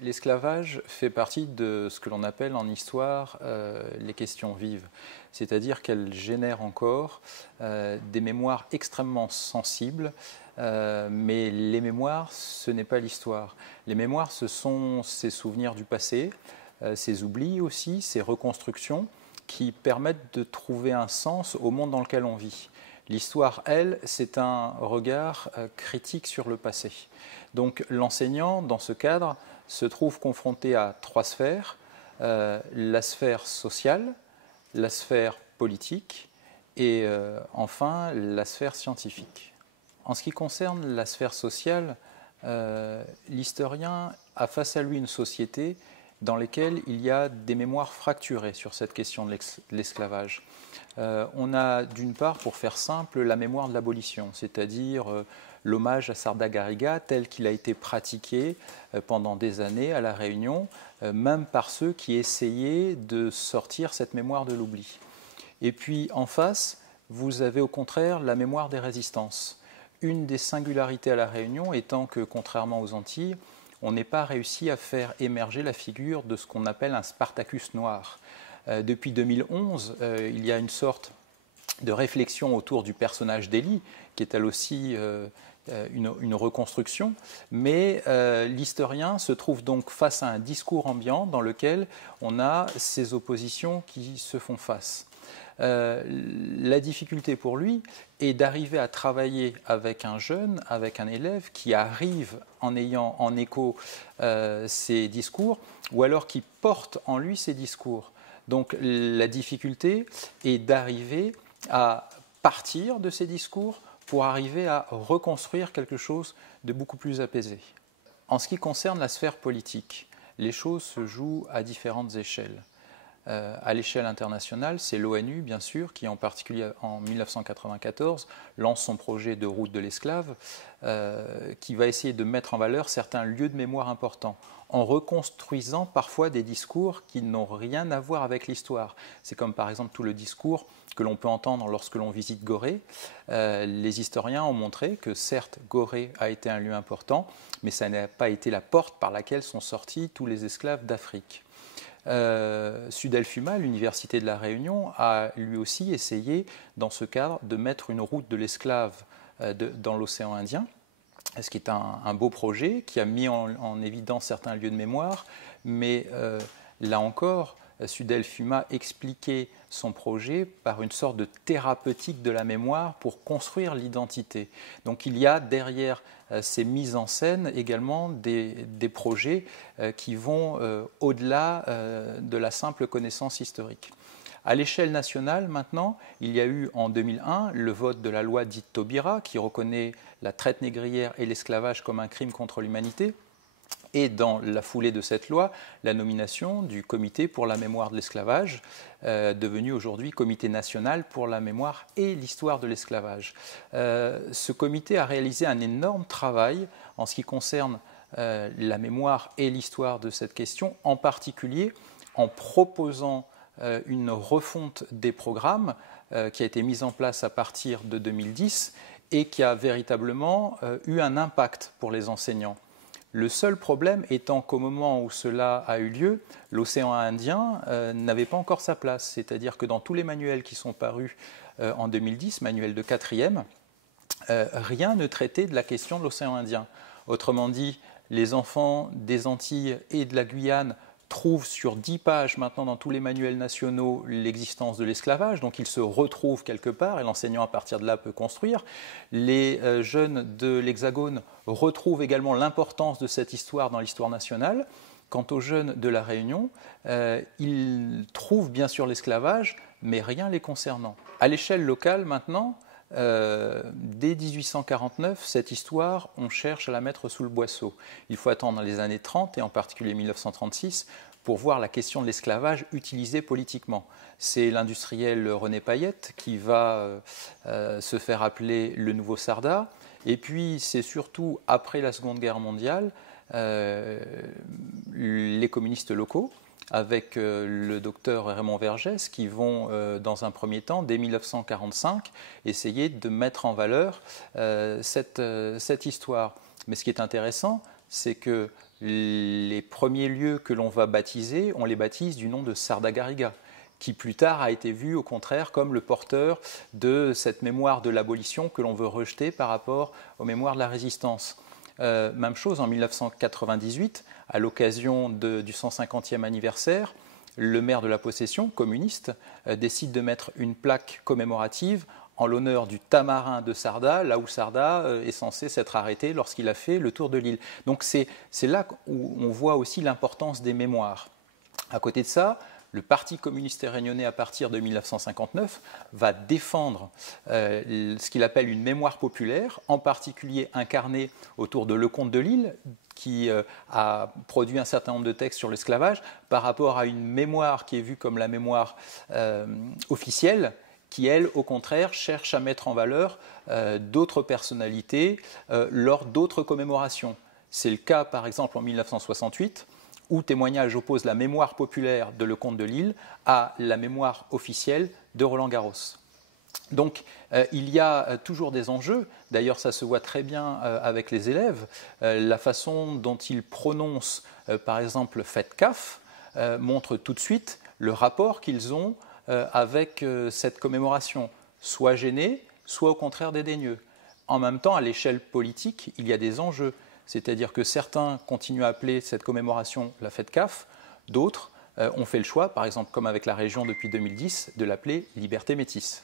L'esclavage fait partie de ce que l'on appelle en histoire les questions vives, c'est-à-dire qu'elle génère encore des mémoires extrêmement sensibles, mais les mémoires, ce n'est pas l'histoire. Les mémoires, ce sont ces souvenirs du passé, ces oublis aussi, ces reconstructions qui permettent de trouver un sens au monde dans lequel on vit. L'histoire, elle, c'est un regard critique sur le passé. Donc l'enseignant, dans ce cadre, se trouve confronté à trois sphères, la sphère sociale, la sphère politique et enfin la sphère scientifique. En ce qui concerne la sphère sociale, l'historien a face à lui une société dans laquelle il y a des mémoires fracturées sur cette question de l'esclavage. On a d'une part, pour faire simple, la mémoire de l'abolition, c'est-à-dire l'hommage à Sarda Gariga tel qu'il a été pratiqué pendant des années à La Réunion, même par ceux qui essayaient de sortir cette mémoire de l'oubli. Et puis en face, vous avez au contraire la mémoire des résistances. Une des singularités à La Réunion étant que, contrairement aux Antilles, on n'est pas réussi à faire émerger la figure de ce qu'on appelle un Spartacus noir. Depuis 2011, il y a une sorte de réflexion autour du personnage d'Élie, qui est elle aussi une reconstruction, mais l'historien se trouve donc face à un discours ambiant dans lequel on a ces oppositions qui se font face. La difficulté pour lui est d'arriver à travailler avec un jeune, avec un élève qui arrive en ayant en écho ces discours, ou alors qui porte en lui ces discours. Donc la difficulté est d'arriver à partir de ces discours pour arriver à reconstruire quelque chose de beaucoup plus apaisé. En ce qui concerne la sphère politique, les choses se jouent à différentes échelles. À l'échelle internationale, c'est l'ONU, bien sûr, qui en particulier en 1994 lance son projet de route de l'esclave, qui va essayer de mettre en valeur certains lieux de mémoire importants, en reconstruisant parfois des discours qui n'ont rien à voir avec l'histoire. C'est comme par exemple tout le discours que l'on peut entendre lorsque l'on visite Gorée. Les historiens ont montré que certes, Gorée a été un lieu important, mais ça n'a pas été la porte par laquelle sont sortis tous les esclaves d'Afrique. Sud El-Fuma, l'université de La Réunion, a lui aussi essayé, dans ce cadre, de mettre une route de l'esclave dans l'océan Indien, ce qui est un beau projet qui a mis en évidence certains lieux de mémoire, mais là encore, Sud El-Fuma expliquait son projet par une sorte de thérapeutique de la mémoire pour construire l'identité. Donc il y a derrière ces mises en scène également des projets qui vont au-delà de la simple connaissance historique. À l'échelle nationale, maintenant, il y a eu en 2001 le vote de la loi dite Taubira qui reconnaît la traite négrière et l'esclavage comme un crime contre l'humanité. Et dans la foulée de cette loi, la nomination du Comité pour la mémoire de l'esclavage, devenu aujourd'hui Comité national pour la mémoire et l'histoire de l'esclavage. Ce comité a réalisé un énorme travail en ce qui concerne la mémoire et l'histoire de cette question, en particulier en proposant une refonte des programmes qui a été mise en place à partir de 2010 et qui a véritablement eu un impact pour les enseignants. Le seul problème étant qu'au moment où cela a eu lieu, l'océan Indien n'avait pas encore sa place. C'est-à-dire que dans tous les manuels qui sont parus en 2010, manuels de 4e, rien ne traitait de la question de l'océan Indien. Autrement dit, les enfants des Antilles et de la Guyane trouvent sur 10 pages maintenant dans tous les manuels nationaux l'existence de l'esclavage, donc ils se retrouvent quelque part et l'enseignant à partir de là peut construire. Les jeunes de l'Hexagone retrouvent également l'importance de cette histoire dans l'histoire nationale. Quant aux jeunes de La Réunion, ils trouvent bien sûr l'esclavage, mais rien les concernant. À l'échelle locale maintenant, dès 1849, cette histoire, on cherche à la mettre sous le boisseau. Il faut attendre les années 30 et en particulier 1936 pour voir la question de l'esclavage utilisée politiquement. C'est l'industriel René Payette qui va se faire appeler le nouveau Sarda. Et puis c'est surtout après la Seconde Guerre mondiale, les communistes locaux, avec le docteur Raymond Vergès, qui vont, dans un premier temps, dès 1945, essayer de mettre en valeur cette histoire. Mais ce qui est intéressant, c'est que les premiers lieux que l'on va baptiser, on les baptise du nom de Sardaghariga, qui plus tard a été vu au contraire comme le porteur de cette mémoire de l'abolition que l'on veut rejeter par rapport aux mémoires de la résistance. Même chose en 1998, à l'occasion du 150e anniversaire, le maire de la possession, communiste, décide de mettre une plaque commémorative en l'honneur du tamarin de Sarda, là où Sarda est censé s'être arrêté lorsqu'il a fait le tour de l'île. Donc c'est là où on voit aussi l'importance des mémoires. À côté de ça, le Parti communiste réunionnais, à partir de 1959, va défendre ce qu'il appelle une mémoire populaire, en particulier incarnée autour de Lecomte de Lille, qui a produit un certain nombre de textes sur l'esclavage, par rapport à une mémoire qui est vue comme la mémoire officielle, qui, elle, au contraire, cherche à mettre en valeur d'autres personnalités lors d'autres commémorations. C'est le cas, par exemple, en 1968, où témoignage oppose la mémoire populaire de Lecomte de Lille à la mémoire officielle de Roland-Garros. Donc il y a toujours des enjeux, d'ailleurs ça se voit très bien avec les élèves, la façon dont ils prononcent par exemple FETCAF montre tout de suite le rapport qu'ils ont avec cette commémoration, soit gênés, soit au contraire dédaigneux. En même temps, à l'échelle politique, il y a des enjeux. C'est-à-dire que certains continuent à appeler cette commémoration la FETCAF, d'autres ont fait le choix, par exemple comme avec la région depuis 2010, de l'appeler Liberté métisse.